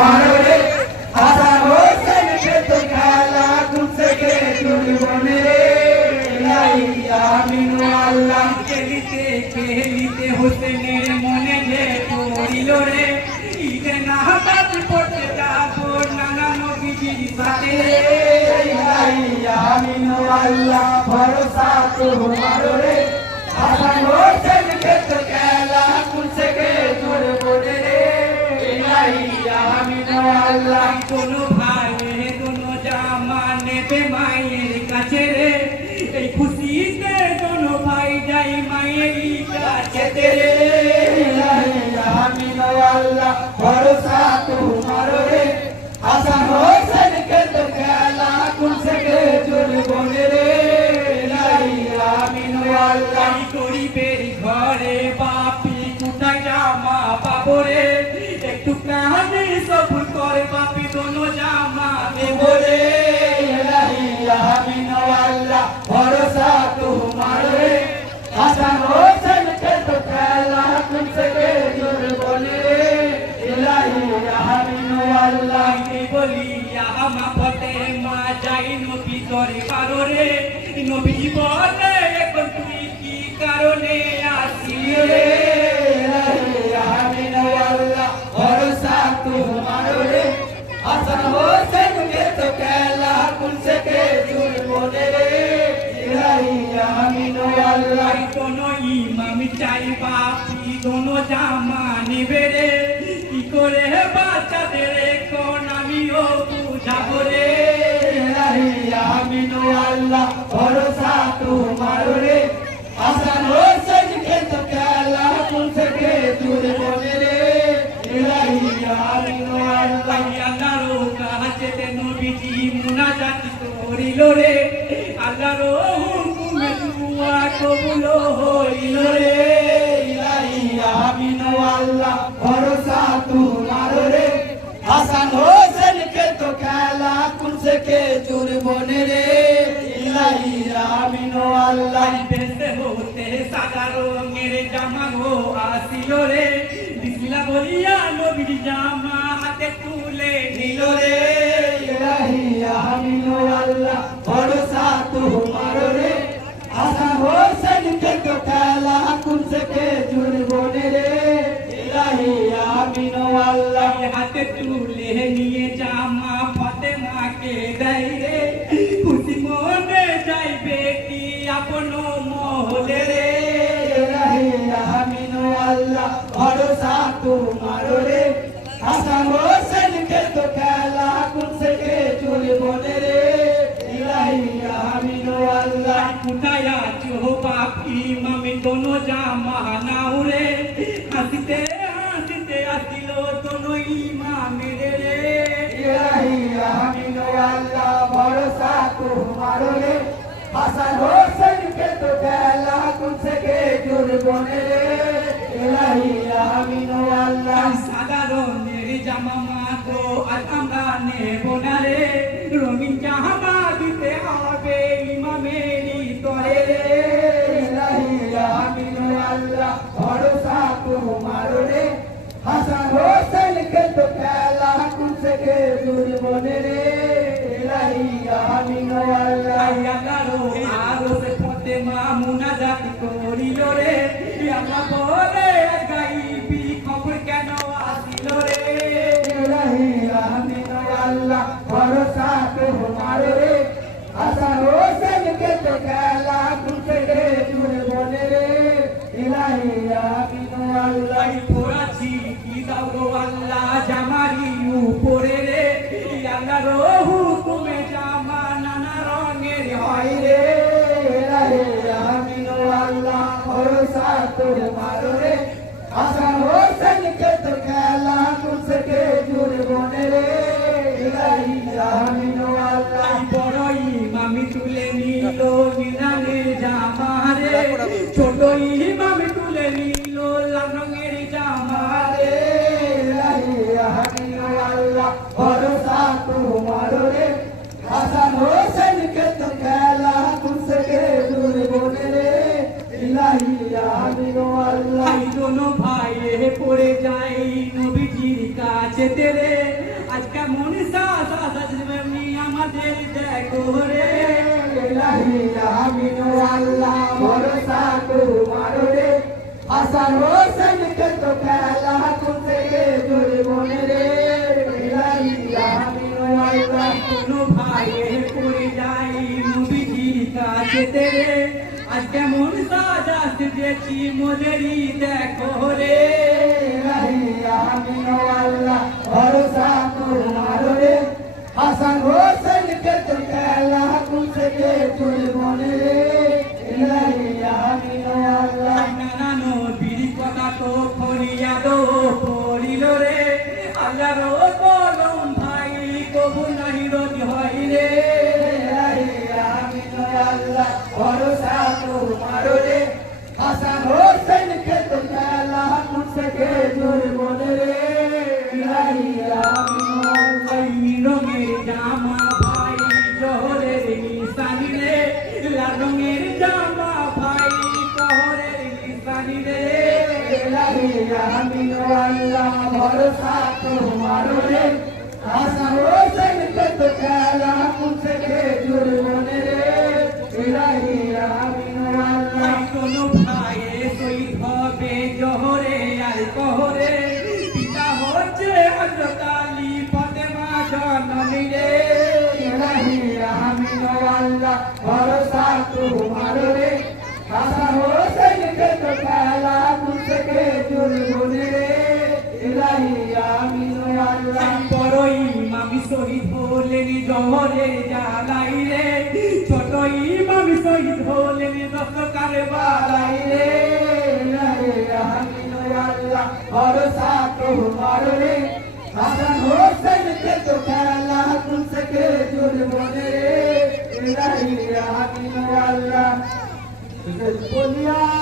मारो रे हसन हुसैन के तो खेला कुछ के दुर्बन रे आमीन अल्लाह খেলিতে হোসেনের মনে যে পড়িল রে ঈদে নাহাত পড়তে যাবো নানা নবীজির সাথে आमीन अल्लाह भरोसा तुम्हारो रे हसन हुसैन के तो खेला कुछ के दुर्बन रे आमीन अल्लाह दोनों भाई दोनों জামা নেবে মায়ের কাছে রে এই খুশিতে दोनों भाई যাই মায়ের কাছে तेरे आमीन अल्लाह भरोसा तुम्हारो रे हसन हुसैन के तो खेला कुछ के दुर्बन रे आमीन अल्लाह গরিবের ঘরে বাপি কোথায় জামা পাবো রে একটু কানে সবুর করে বাপি দোনো জামা দেব রে आमीन अल्लाह भरोसा तुम्हारो रे हसन हुसैन के तो खेला कुछ के दुर्बन रे आमीन अल्लाह এই বলিয়া আমা পথে মা যাই নবী করে পারো রে নবী বলে এখন তুই কি কারণে আসিলি রে आमीन अल्लाह भरोसा तुम्हारो रे हसन हुसैन के तो खेला कुछ के दुर्बन रे आमीन अल्लाह কোনো ইমাম চাই বাপি দোনো জামা নেবে রে কি করে বাচ্চাদের কোন আমিও বুঝাবো রে आमीन अल्लाह भरोसा तुम्हारो रे हसन हुसैन के तो खेला कुछ के दुर्बन रे आमीन अल्लाह আল্লাহর কাছে নবীজি মুনাজাত করিল রে আল্লাহর হুকুমে দুয়া কবুল হইল রে आमीन अल्लाह भरोसा तुम्हारो रे हसन हुसैन के तो खेला कुछ के दुर्बन रे आमीन अल्लाह বেঁচে হতে সাদা রঙের জামা গো আসিল রে বিসমিল্লাহ বলিয়া নবীর জামা হাতে তুলে নিল রে आमीन अल्लाह भरोसा तुम्हारो रे हसन हुसैन के तो खेला कुछ के दुर्बन रे आमीन अल्लाह হাতে তুলে নিয়ে জামা ফাতেমাকে দেয় রে খুশি মনে যাইবে কি আপন মহলে রে आमीन अल्लाह भरोसा तुम्हारो रे हसन हुसैन के तो खेला कुछ के दुर्बन रे आमीन अल्लाह কোথায় আছো বাপি মামি দোনো জামা নাও রে হাসিতে হাসিতে আসিল দোনো ইমামের রে आमीन अल्लाह भरोसा तुम्हारो रे हसन हुसैन के तो खेला कुछ के दुर्बन रे आमीन अल्लाह সাদা রঙের জামা মাগো আজ আমরা নেব না রে রঙিন জামা দিতে হবে ইমামেরই তরে রে आमीन अल्लाह भरोसा तुम्हारो रे हसन हुसैन के तो खेला कुछ के दुर्बन रे आमीन अल्लाह আল্লাহর আরশে ফাতেমা মুনাজাত করিল রে আল্লাহ বলে গাইবি খবর কেন আসিল রে आमीन अल्लाह भरोसा तुम्हारो रे हसन हुसैन के तो खेला कुछ के दुर्बन रे आमीन अल्लाह পড়াছি কি দাও গো আল্লাহ জামারি উপরে রে আল্লাহর হুকুমে জামা নানা রঙের হয় রে आमीन अल्लाह भरोसा तुम्हारो रे हसन हुसैन के तो खेला कुछ के दुर्बन रे आमीन अल्लाह বড় ইমামি তুলে নিল নিরানের জামা রে ছোট ইমামি তুলে নিল লাল রঙের জামা রে आमीन अल्लाह भरोसा तुम्हारो रे हसन हुसैन के तो खेला कुछ के दुर्बन रे आमीन अल्लाह ভাই দোনো ভাই পড়ে যাই নবীজির কাছে তেরে আজকে মনে সাজনি আমাদের দেখো রে ইলাহি আমিন আল্লাহ ভরসা তোমার রে হাসান হোসেন কে তো খেলা থেকে জুড়বন রে ইলাহি আমিন আল্লাহ কোনো ভাইয়ের পড়ে যাই নবীজির কাছে তেরে আজকে মন সাজাচ্ছি মোদেরই দেখো রে ইলাহি আমিন আল্লাহ ভরসা তোমার রে হাসান হোসেন কে তো খেলা থেকে জুড়বন রে ইলাহি আমিন আল্লাহ নানা নবীর কথা তো ফরিয়াদ পড়িল রে আল্লাহর কলম ভাই কবু নাহি রোজ হয় রে আমিন আল্লাহ ভরসা তোমার রে হাসান হোসেন কে তো খেলা থেকে জুড়বন রে ইলাহি আমিন আল্লাহ রঙের জামা ভাই জহরের নিশানি রে লাল রঙের জামা ভাই কহরের নিশানি রে ইলাহি আমিন আল্লাহ ভরসা তোমার রে হাসান হোসেন কে তো খেলা থেকে জুড়বন রে ইলাহি আমিন আল্লাহ কোনো ভাইয়ে শহীদ হবে জহরে আর কহরে পিতা হচ্ছে হযরত আলী ফাতেমা জননী রে ইলাহি আমিন আল্লাহ ভরসা তোমার রে হাসান হোসেন কে তো খেলা থেকে জুড়বন রে ইলাহি আমিন আল্লাহ বড় ইমাম শহীদ হলেন জহরে জ্বালাই রে ছোট ইমাম শহীদ হলেন দস্তকার বালাই রে ইলাহি আমিন আল্লাহ ভরসা তোমার রে হাসান হোসেন কে তো খেলা থেকে জুড়বন রে ইলাহি আমিন আল্লাহ